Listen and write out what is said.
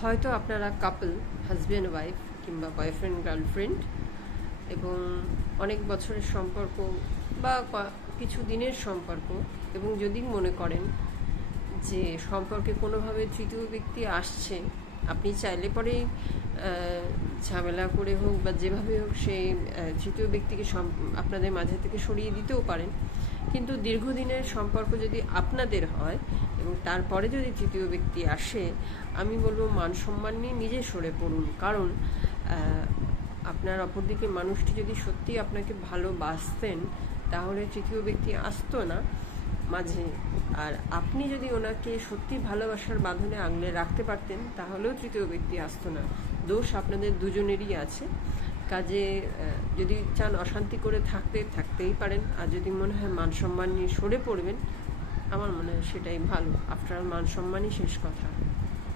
হয়তো আপনারা কাপল, husband wife কিংবা বয়ফ্রেন্ড গার্লফ্রেন্ড, এবং অনেক বছরের সম্পর্ক বা কিছু দিনের সম্পর্ক, এবং যদি মনে করেন যে সম্পর্কে কোনোভাবে তৃতীয় ব্যক্তি আসছে, আপনি চাইলে পরেই ঝামেলা করে হোক বা যেভাবে হোক সেই তৃতীয় ব্যক্তিকে আপনাদের মাঝে থেকে সরিয়ে দিতেও পারেন। কিন্তু দীর্ঘদিনের সম্পর্ক যদি আপনাদের হয় এবং তারপরে যদি তৃতীয় ব্যক্তি আসে, আমি বলবো মান সম্মান নিয়ে নিজে সরে পড়ুন। কারণ আপনার অপরদিকে মানুষটি যদি সত্যি আপনাকে ভালোবাসতেন তাহলে তৃতীয় ব্যক্তি আসতো না মাঝে। আর আপনি যদি ওনাকে সত্যি ভালোবাসার বাঁধনে আগলে রাখতে পারতেন তাহলেও তৃতীয় ব্যক্তি আসতো না। দোষ আপনাদের দুজনেরই আছে। কাজে যদি চান অশান্তি করে থাকতেই পারেন, আর যদি মনে হয় মান সম্মান নিয়ে সরে পড়বেন, আমার মনে হয় সেটাই ভালো। আফটার অল মান সম্মানই শেষ কথা।